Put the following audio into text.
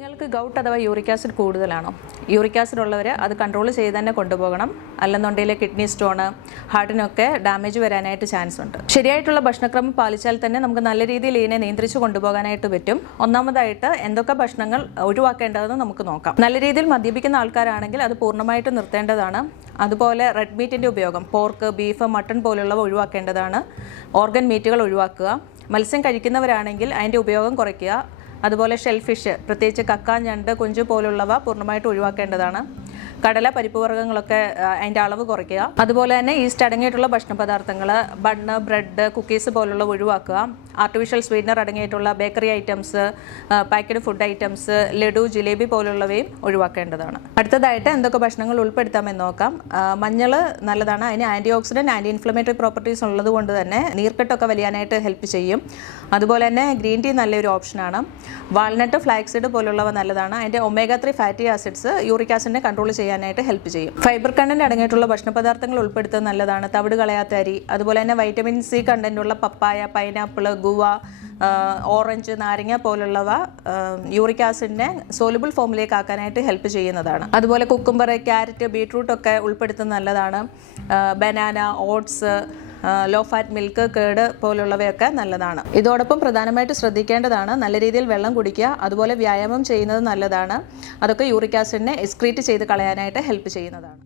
കുഞ്ഞുങ്ങൾക്ക് ഗൗട്ട് അഥവാ uric acid കൂടുതലാണോ? യൂറിക് ആസിഡ് ഉള്ളവർ അത് കൺട്രോൾ ചെയ്ത് തന്നെ കൊണ്ടുപോകണം. അല്ലെന്നുണ്ടെങ്കിൽ കിഡ്നി സ്റ്റോണ്, ഹാർട്ടിനൊക്കെ ഡാമേജ് വരാനായിട്ട് ചാൻസ് ഉണ്ട്. ശരിയായിട്ടുള്ള ഭക്ഷണക്രമം പാലിച്ചാൽ തന്നെ നമുക്ക് നല്ല രീതിയിൽ ഇതിനെ നിയന്ത്രിച്ച് കൊണ്ടുപോകാനായിട്ട് പറ്റും. ഒന്നാമതായിട്ട് എന്തൊക്കെ ഭക്ഷണങ്ങൾ ഒഴിവാക്കേണ്ടതെന്ന് നമുക്ക് നോക്കാം. നല്ല രീതിയിൽ മദ്യപിക്കുന്ന ആൾക്കാരാണെങ്കിൽ അത് പൂർണ്ണമായിട്ട് നിർത്തേണ്ടതാണ്. അതുപോലെ റെഡ് മീറ്റിൻ്റെ ഉപയോഗം, പോർക്ക്, ബീഫ്, മട്ടൺ പോലുള്ളവ ഒഴിവാക്കേണ്ടതാണ്. ഓർഗൻ മീറ്റുകൾ ഒഴിവാക്കുക. മത്സ്യം കഴിക്കുന്നവരാണെങ്കിൽ അതിൻ്റെ ഉപയോഗം കുറയ്ക്കുക. അതുപോലെ ഷെൽഫിഷ്, പ്രത്യേകിച്ച് കക്ക, ഞണ്ട്, കുഞ്ചു പോലുള്ളവ പൂർണ്ണമായിട്ട് ഒഴിവാക്കേണ്ടതാണ്. കടല, പരിപ്പ് വർഗ്ഗങ്ങളൊക്കെ അതിൻ്റെ അളവ് കുറയ്ക്കുക. അതുപോലെ തന്നെ ഈസ്റ്റ് അടങ്ങിയിട്ടുള്ള ഭക്ഷണ പദാർത്ഥങ്ങൾ, ബണ്ണ്, ബ്രെഡ്, കുക്കീസ് പോലുള്ള ഒഴിവാക്കുക. ആർട്ടിഫിഷ്യൽ സ്വീറ്റ്നർ അടങ്ങിയിട്ടുള്ള bakery items, packed food items, laddu, jalebi പോലുള്ളവയും ഒഴിവാക്കേണ്ടതാണ്. അടുത്തതായിട്ട് എന്തൊക്കെ ഭക്ഷണങ്ങൾ ഉൾപ്പെടുത്താമെന്ന് നോക്കാം. മഞ്ഞൾ നല്ലതാണ്. അതിന് antioxidant, anti inflammatory properties ഉള്ളത് കൊണ്ട് തന്നെ നീർക്കെട്ടൊക്കെ വലിയാനായിട്ട് ഹെൽപ്പ് ചെയ്യും. അതുപോലെ തന്നെ ഗ്രീൻ ടീ നല്ലൊരു ഓപ്ഷനാണ്. വാൾനട്ട്, ഫ്ലാക്സീഡ് പോലുള്ളവ നല്ലതാണ്. അതിൻ്റെ ഒമേഗ 3 ഫാറ്റി ആസിഡ്സ് യൂറിക് ആസിഡിനെ കൺട്രോൾ ചെയ്യാനായിട്ട് ഹെൽപ്പ് ചെയ്യും. ഫൈബർ കണ്ടന്റ് അടങ്ങിയിട്ടുള്ള ഭക്ഷണ പദാർത്ഥങ്ങൾ ഉൾപ്പെടുത്തുന്നത് നല്ലതാണ്. തവിട് കളയാത്ത അരി, അതുപോലെ തന്നെ വൈറ്റമിൻ സി കണ്ടന്റുള്ള പപ്പായ, പൈനാപ്പിൾ, ഗുവ, ഓറഞ്ച്, നാരങ്ങ പോലുള്ളവ യൂറിക് ആസിഡിനെ സോലുബിൾ ഫോമിലേക്ക് ആക്കാനായിട്ട് ഹെൽപ്പ് ചെയ്യുന്നതാണ്. അതുപോലെ കുക്കുംബർ, ക്യാരറ്റ്, ബീട്രൂട്ട് ഒക്കെ ഉൾപ്പെടുത്തുന്നത് നല്ലതാണ്. Banana, oats, low fat milk, കേട് പോലുള്ളവയൊക്കെ നല്ലതാണ്. ഇതോടൊപ്പം പ്രധാനമായിട്ട് ശ്രദ്ധിക്കേണ്ടതാണ് നല്ല രീതിയിൽ വെള്ളം കുടിക്കുക. അതുപോലെ വ്യായാമം ചെയ്യുന്നത് നല്ലതാണ്. അതൊക്കെ യൂറിക് ആസിഡിനെ എക്സ്ക്രീറ്റ് ചെയ്ത് കളയാനായിട്ട് ഹെൽപ്പ് ചെയ്യുന്നതാണ്.